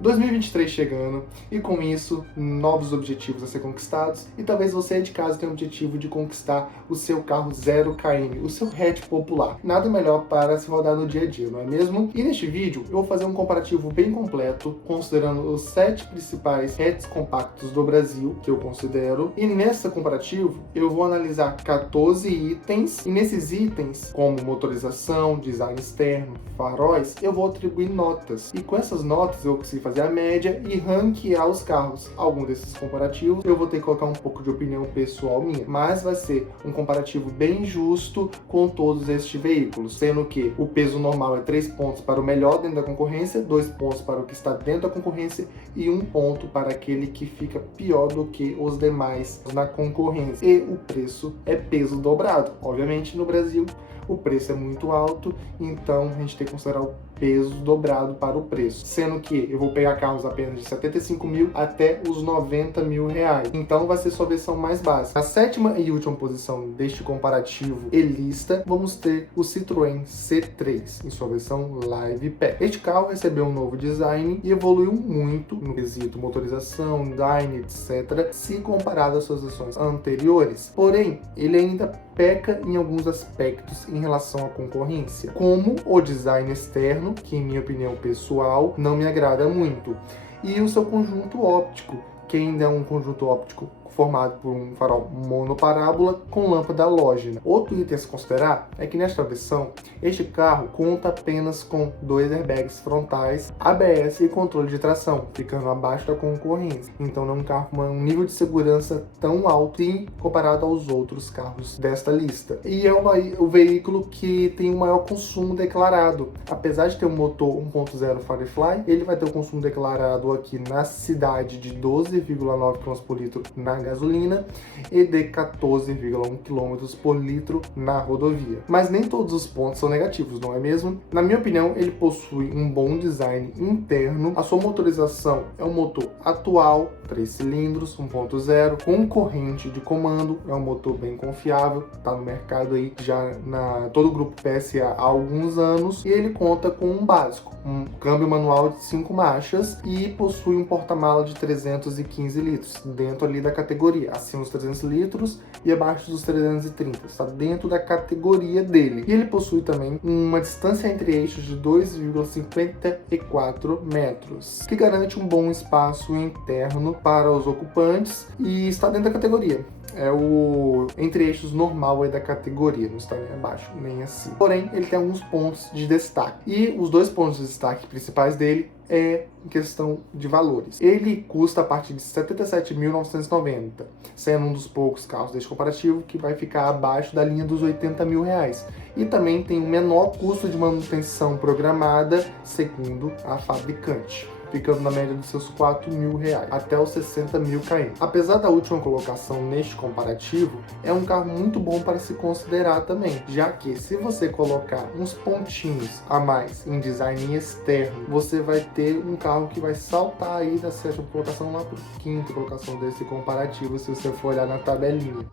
2023 chegando e com isso novos objetivos a ser conquistados e talvez você aí de casa tenha o objetivo de conquistar o seu carro 0 km, o seu hatch popular. Nada melhor para se rodar no dia a dia, não é mesmo? E neste vídeo eu vou fazer um comparativo bem completo, considerando os 7 principais hatches compactos do Brasil, que eu considero, e nesse comparativo eu vou analisar 14 itens, e nesses itens, como motorização, design externo, faróis, eu vou atribuir notas, e com essas notas eu consigo fazer a média e ranquear os carros. Algum desses comparativos eu vou ter que colocar um pouco de opinião pessoal minha, mas vai ser um comparativo bem justo com todos estes veículos, sendo que o peso normal é 3 pontos para o melhor dentro da concorrência, 2 pontos para o que está dentro da concorrência e 1 ponto para aquele que fica pior do que os demais na concorrência. E o preço é peso dobrado. Obviamente no Brasil o preço é muito alto, então a gente tem que considerar o peso dobrado para o preço, sendo que eu vou pegar carros apenas de 75 mil até os 90 mil reais, então vai ser sua versão mais básica. Na sétima e última posição deste comparativo e lista, vamos ter o Citroën C3 em sua versão Live Pack. Este carro recebeu um novo design e evoluiu muito no quesito motorização, design, etc, se comparado às suas versões anteriores, porém ele ainda peca em alguns aspectos em relação à concorrência, como o design externo, que em minha opinião pessoal não me agrada muito, e o seu conjunto óptico, que ainda é um conjunto óptico formado por um farol monoparábola com lâmpada halógena. Outro item a se considerar é que nesta versão, este carro conta apenas com 2 airbags frontais, ABS e controle de tração, ficando abaixo da concorrência. Então não é um carro com um nível de segurança tão alto em comparado aos outros carros desta lista. E é o veículo que tem o maior consumo declarado. Apesar de ter um motor 1.0 Firefly, ele vai ter o consumo declarado aqui na cidade de 12,9 km por litro na gasolina e de 14,1 km por litro na rodovia. Mas nem todos os pontos são negativos, não é mesmo? Na minha opinião, ele possui um bom design interno, a sua motorização é um motor atual, 3 cilindros, 1.0, com corrente de comando, é um motor bem confiável, está no mercado aí já todo o grupo PSA há alguns anos, e ele conta com um básico, um câmbio manual de 5 marchas e possui um porta-mala de 315 litros, dentro ali da categoria, acima dos 300 litros e abaixo dos 330, está dentro da categoria dele. E ele possui também uma distância entre eixos de 2,54 metros, que garante um bom espaço interno para os ocupantes e está dentro da categoria. É o entre eixos normal da categoria, não está nem abaixo, nem acima. Porém, ele tem alguns pontos de destaque. E os 2 pontos de destaque principais dele é em questão de valores. Ele custa a partir de R$ 77.990, sendo um dos poucos carros deste comparativo que vai ficar abaixo da linha dos R$ 80 mil. E também tem um menor custo de manutenção programada, segundo a fabricante, ficando na média dos seus R$ 4 mil, até os 60 mil km. Apesar da última colocação neste comparativo, é um carro muito bom para se considerar também, já que se você colocar uns pontinhos a mais em design externo, você vai ter um carro que vai saltar aí da 7ª colocação lá para a 5ª colocação desse comparativo, se você for olhar na tabelinha.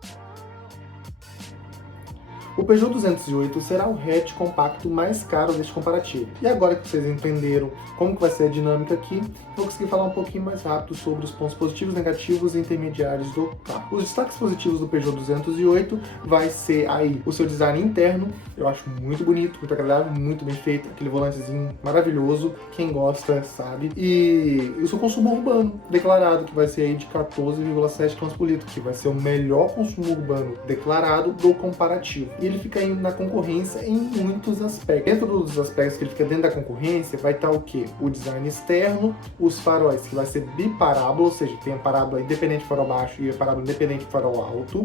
O Peugeot 208 será o hatch compacto mais caro deste comparativo. E agora que vocês entenderam como que vai ser a dinâmica aqui, vou conseguir falar um pouquinho mais rápido sobre os pontos positivos, negativos e intermediários do carro. Os destaques positivos do Peugeot 208 vai ser aí o seu design interno, eu acho muito bonito, muito agradável, muito bem feito, aquele volantezinho maravilhoso, quem gosta sabe. E o seu consumo urbano declarado, que vai ser aí de 14,7 km por litro, que vai ser o melhor consumo urbano declarado do comparativo. E ele fica indo na concorrência em muitos aspectos. Dentro dos aspectos que ele fica dentro da concorrência, vai estar o quê? O design externo, os faróis, que vai ser biparábola, ou seja, tem a parábola independente de farol baixo e a parábola independente de farol alto.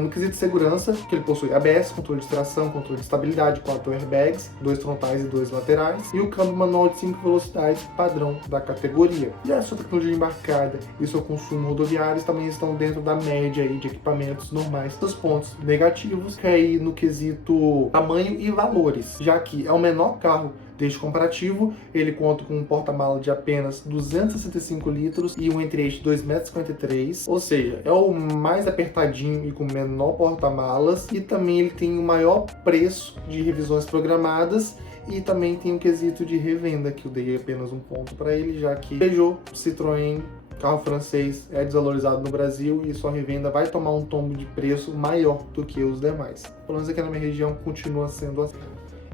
No quesito de segurança, que ele possui ABS, controle de tração, controle de estabilidade, 4 airbags, 2 frontais e 2 laterais, e o câmbio manual de 5 velocidades, padrão da categoria. E a sua tecnologia embarcada e seu consumo rodoviário também estão dentro da média aí de equipamentos normais. Os pontos negativos, que aí no quesito tamanho e valores, já que é o menor carro deste comparativo, ele conta com um porta-mala de apenas 265 litros e um entre-eixo de 2,53 m, ou seja, é o mais apertadinho e com menor porta-malas, e também ele tem o maior preço de revisões programadas E também tem o quesito de revenda, que eu dei apenas um ponto para ele, já que Peugeot, Citroën, carro francês é desvalorizado no Brasil e sua revenda vai tomar um tombo de preço maior do que os demais. Pelo menos aqui na minha região continua sendo assim.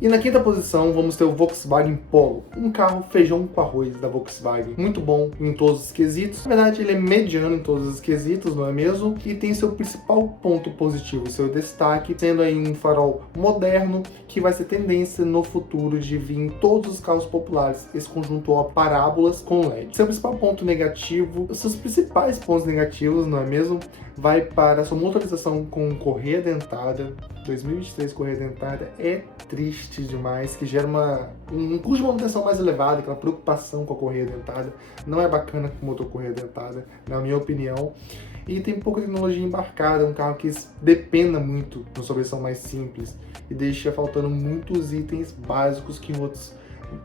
E na quinta posição vamos ter o Volkswagen Polo, um carro feijão com arroz da Volkswagen, muito bom em todos os quesitos. Na verdade ele é mediano em todos os quesitos, não é mesmo? E tem seu principal ponto positivo, seu destaque, sendo aí um farol moderno que vai ser tendência no futuro de vir em todos os carros populares, esse conjunto ó parábolas com LED. Seu principal ponto negativo, os seus principais pontos negativos, não é mesmo? Vai para a sua motorização com correia dentada. 2023 correia dentada é triste demais, que gera um custo de manutenção mais elevado, aquela preocupação com a correia dentada. Não é bacana com motor correia dentada, na minha opinião. E tem pouca tecnologia embarcada, um carro que dependa muito de uma sua versão mais simples e deixa faltando muitos itens básicos que outros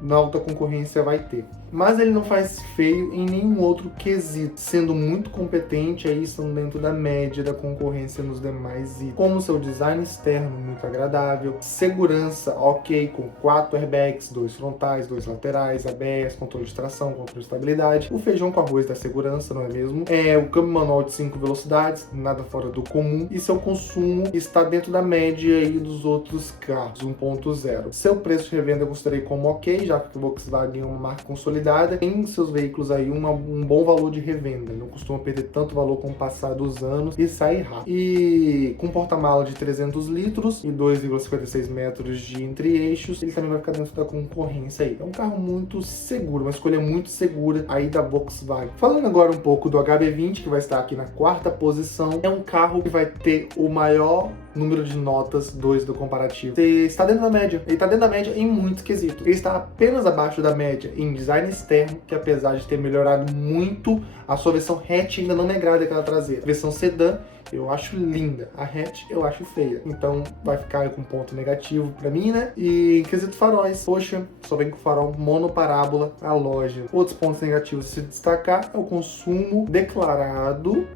na alta concorrência vai ter. Mas ele não faz feio em nenhum outro quesito, sendo muito competente, aí estão dentro da média da concorrência nos demais itens. Como seu design externo muito agradável, segurança ok, com 4 airbags, 2 frontais, 2 laterais, ABS, controle de tração, controle de estabilidade, o feijão com arroz da segurança, não é mesmo? O câmbio manual de 5 velocidades, nada fora do comum, e seu consumo está dentro da média aí dos outros carros, 1.0. Seu preço de revenda eu considerei como ok, já que o Volkswagen é uma marca consolidada, tem seus veículos aí um bom valor de revenda, não costuma perder tanto valor com o passar dos anos e sai rápido. E com porta-mala de 300 litros e 2,56 metros de entre-eixos, ele também vai ficar dentro da concorrência aí. É um carro muito seguro, uma escolha muito segura aí da Volkswagen. Falando agora um pouco do HB20, que vai estar aqui na quarta posição, é um carro que vai ter o maior número de notas 2 do comparativo. Ele está dentro da média. Ele está dentro da média em muitos quesitos. Ele está apenas abaixo da média em design externo, que apesar de ter melhorado muito, a sua versão hatch ainda não me agrada aquela traseira. A versão sedã eu acho linda, a hatch eu acho feia. Então vai ficar com ponto negativo pra mim, né? E em quesito faróis, poxa, só vem com farol monoparábola a loja. Outros pontos negativos a se destacar é o consumo declarado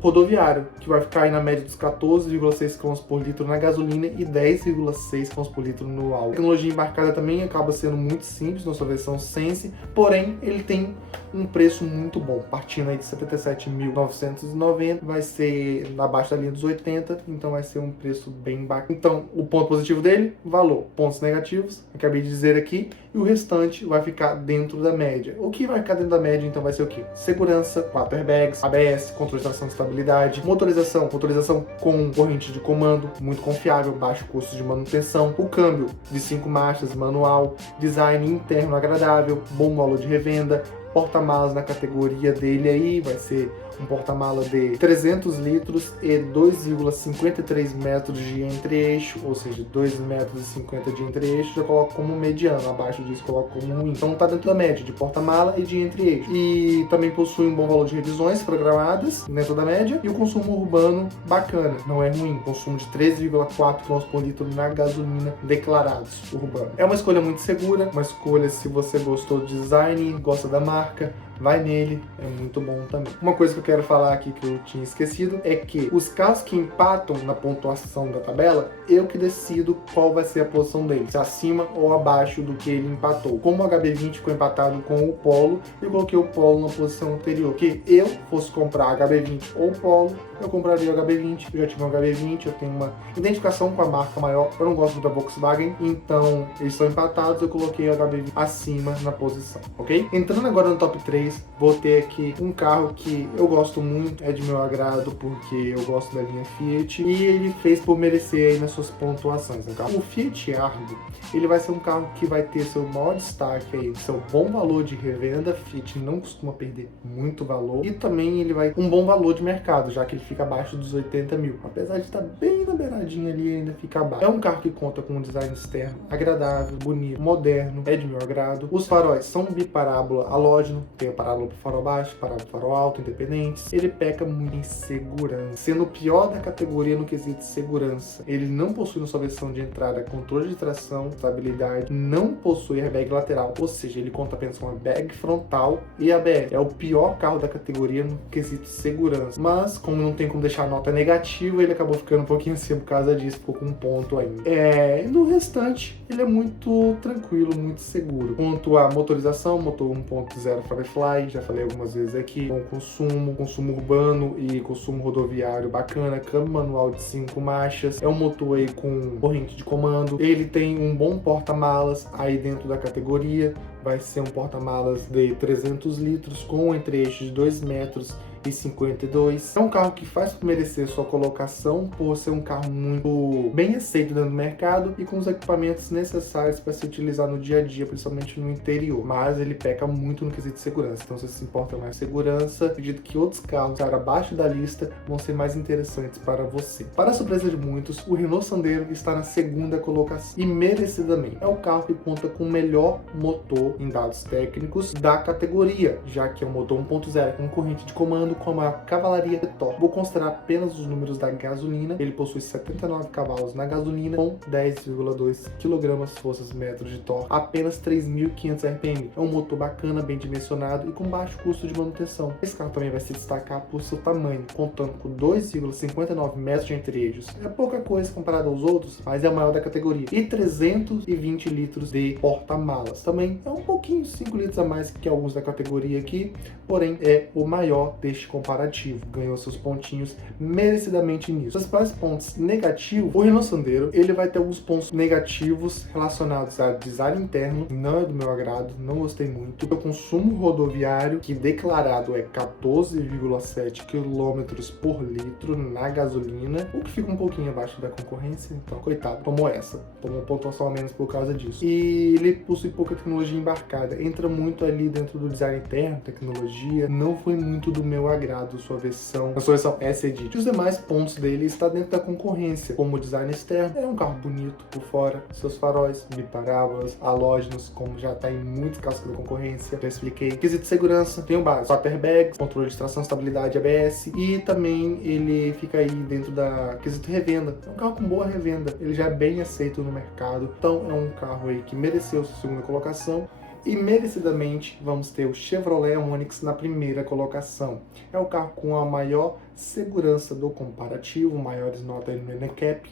rodoviário, que vai ficar aí na média dos 14,6 km por litro na gasolina e 10,6 km por litro no álcool. A tecnologia embarcada também acaba sendo muito simples na sua versão Sense, porém ele tem um preço muito bom, partindo aí de 77.990, vai ser abaixo da linha dos 80, então vai ser um preço bem bacana. Então, o ponto positivo dele, valor. Pontos negativos, acabei de dizer aqui, e o restante vai ficar dentro da média. O que vai ficar dentro da média, então, vai ser o quê? Segurança, 4 airbags, ABS, controle de tração de estabilidade, motorização com corrente de comando, muito confiável, baixo custo de manutenção, o câmbio de 5 marchas, manual, design interno agradável, bom valor de revenda, porta-malas na categoria dele aí, vai ser um porta-mala de 300 litros e 2,53 metros de entre-eixo, ou seja, 2,50 metros de entre-eixo, já coloco como mediano, abaixo disso coloco como ruim. Então tá dentro da média de porta-mala e de entre-eixo. E também possui um bom valor de revisões programadas, dentro da média, e o consumo urbano bacana, não é ruim. Consumo de 13,4 km por litro na gasolina declarados urbano. É uma escolha muito segura, uma escolha se você gostou do design, gosta da marca, vai nele, é muito bom também. Uma coisa que eu quero falar aqui que eu tinha esquecido é que os carros que empatam na pontuação da tabela, eu que decido qual vai ser a posição dele, se acima ou abaixo do que ele empatou. Como o HB20 ficou empatado com o Polo, eu coloquei o Polo na posição anterior. Que eu fosse comprar HB20 ou Polo, eu compraria o HB20, eu já tive um HB20, eu tenho uma identificação com a marca maior, eu não gosto da Volkswagen, então eles estão empatados, eu coloquei o HB20 acima na posição, ok? Entrando agora no top 3, vou ter aqui um carro que eu gosto muito, é de meu agrado, porque eu gosto da linha Fiat, e ele fez por merecer aí nas suas pontuações. O Fiat Argo, ele vai ser um carro que vai ter seu maior destaque aí, seu bom valor de revenda. Fiat não costuma perder muito valor, e também ele vai com um bom valor de mercado, já que ele fica abaixo dos 80 mil, apesar de estar bem na beiradinha ali, ainda fica abaixo. É um carro que conta com um design externo agradável, bonito, moderno, é de meu agrado. Os faróis são biparábola halógeno, tem a parábola para farol baixo, parábola para farol alto, independentes. Ele peca muito em segurança, sendo o pior da categoria no quesito de segurança. Ele não possui na sua versão de entrada controle de tração, estabilidade, não possui airbag lateral, ou seja, ele conta apenas com airbag frontal e ABS. É o pior carro da categoria no quesito segurança, mas como não tem como deixar a nota negativa, ele acabou ficando um pouquinho acima por causa disso, ficou com um ponto ainda. No restante, ele é muito tranquilo, muito seguro. Quanto à motorização, motor 1.0 Firefly, já falei algumas vezes aqui, com consumo urbano e consumo rodoviário bacana, câmbio manual de 5 marchas, é um motor aí com corrente de comando, ele tem um bom porta-malas aí dentro da categoria, vai ser um porta-malas de 300 litros com um entre-eixo de 2 metros e 52. É um carro que faz merecer sua colocação por ser um carro muito bem aceito dentro do mercado e com os equipamentos necessários para se utilizar no dia a dia, principalmente no interior. Mas ele peca muito no quesito de segurança. Então, se você se importa mais com segurança, acredito que outros carros abaixo da lista vão ser mais interessantes para você. Para a surpresa de muitos, o Renault Sandero está na segunda colocação e merecidamente. É o carro que conta com o melhor motor em dados técnicos da categoria, já que é um motor 1.0 com corrente de comando com a maior cavalaria de torque. Vou considerar apenas os números da gasolina. Ele possui 79 cavalos na gasolina com 10,2 kgfm de torque, apenas 3.500 RPM. É um motor bacana, bem dimensionado e com baixo custo de manutenção. Esse carro também vai se destacar por seu tamanho, contando com 2,59 metros de entre-eixos. É pouca coisa comparado aos outros, mas é o maior da categoria. E 320 litros de porta-malas. Também é um pouquinho, 5 litros a mais que alguns da categoria aqui, porém é o maior deste comparativo. Ganhou seus pontinhos merecidamente nisso. Os principais pontos negativos, o Renault Sandero, ele vai ter alguns pontos negativos relacionados a design interno, não é do meu agrado, não gostei muito. O consumo rodoviário, que declarado é 14,7 km por litro na gasolina, o que fica um pouquinho abaixo da concorrência, então coitado, tomou pontuação a menos por causa disso. E ele possui pouca tecnologia embarcada, entra muito ali dentro do design interno, tecnologia, não foi muito do meu agrado a sua versão S Edit. Os demais pontos dele está dentro da concorrência, como o design externo, é um carro bonito por fora, seus faróis, biparábolas, halógenos, como já está em muitos carros da concorrência, já expliquei. Quesito de segurança, tem o básico, 4 airbags, controle de tração, estabilidade, ABS, e também ele fica aí dentro da quesito revenda. É um carro com boa revenda, ele já é bem aceito no mercado, então é um carro aí que mereceu sua segunda colocação. E merecidamente vamos ter o Chevrolet Onix na primeira colocação. É o carro com a maior segurança do comparativo, maiores notas no NCAP.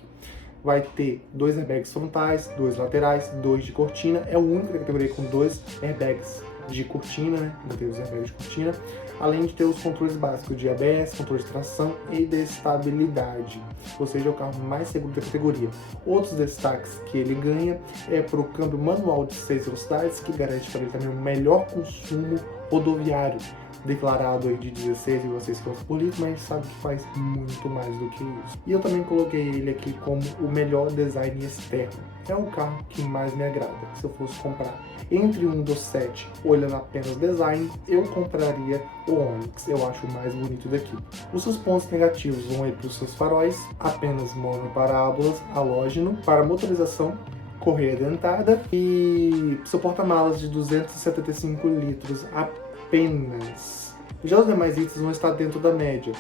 Vai ter 2 airbags frontais, 2 laterais, 2 de cortina. É o único da categoria com 2 airbags de cortina, né? Não tem os airbags de cortina. Além de ter os controles básicos de ABS, controle de tração e de estabilidade. Ou seja, é o carro mais seguro da categoria. Outros destaques que ele ganha é para o câmbio manual de 6 velocidades, que garante para ele também o melhor consumo rodoviário, declarado aí de 16,6 km por litro, mas sabe que faz muito mais do que isso. E eu também coloquei ele aqui como o melhor design externo. É o carro que mais me agrada. Se eu fosse comprar entre um dos 7, olhando apenas design, eu compraria o Onix. Eu acho o mais bonito daqui. Os seus pontos negativos vão aí para os seus faróis, apenas monoparábolas, halógeno, para motorização, correia dentada e seu porta-malas de 275 litros apenas. Já os demais itens vão estar dentro da média,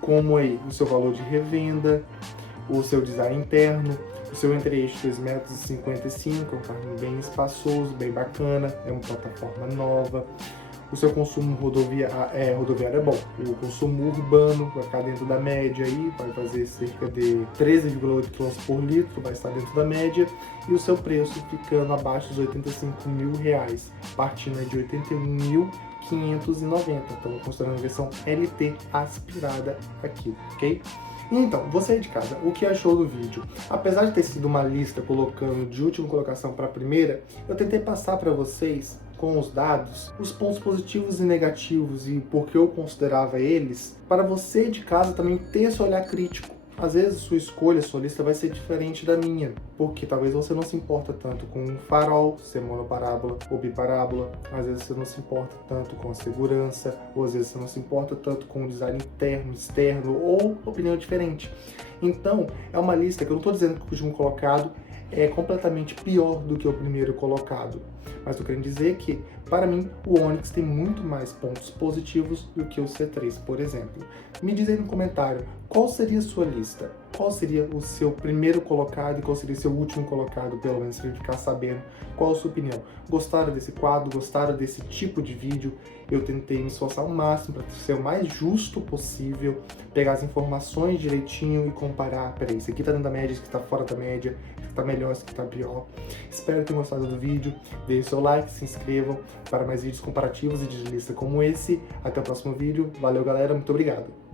como aí o seu valor de revenda, o seu design interno, o seu entre-eixo 2,55 metros, é um carro bem espaçoso, bem bacana, é uma plataforma nova. O seu consumo rodoviário é bom. O consumo urbano vai ficar dentro da média aí, vai fazer cerca de 13,8 km por litro, vai estar dentro da média. E o seu preço ficando abaixo dos R$85 mil, partindo de 81.590. Então, considerando a versão LT aspirada aqui, ok? Então, você aí de casa, o que achou do vídeo? Apesar de ter sido uma lista colocando de última colocação para a primeira, eu tentei passar para vocês, com os dados, os pontos positivos e negativos e por que eu considerava eles, para você de casa também ter esse olhar crítico. Às vezes sua escolha, sua lista vai ser diferente da minha, porque talvez você não se importa tanto com o farol, ser monoparábola ou biparábola, às vezes você não se importa tanto com a segurança, ou às vezes você não se importa tanto com o design interno, externo, ou opinião diferente. Então, é uma lista que eu não estou dizendo que o último colocado é completamente pior do que o primeiro colocado. Mas eu quero dizer que, para mim, o Onix tem muito mais pontos positivos do que o C3, por exemplo. Me diz aí no comentário, qual seria a sua lista? Qual seria o seu primeiro colocado e qual seria o seu último colocado, pelo menos para ficar sabendo qual a sua opinião. Gostaram desse quadro? Gostaram desse tipo de vídeo? Eu tentei me esforçar ao máximo para ser o mais justo possível, pegar as informações direitinho e comparar, peraí, esse aqui tá dentro da média, esse aqui tá fora da média, esse aqui tá melhor, esse aqui tá pior. Espero que tenham gostado do vídeo, deixem seu like, se inscrevam para mais vídeos comparativos e de lista como esse. Até o próximo vídeo, valeu galera, muito obrigado!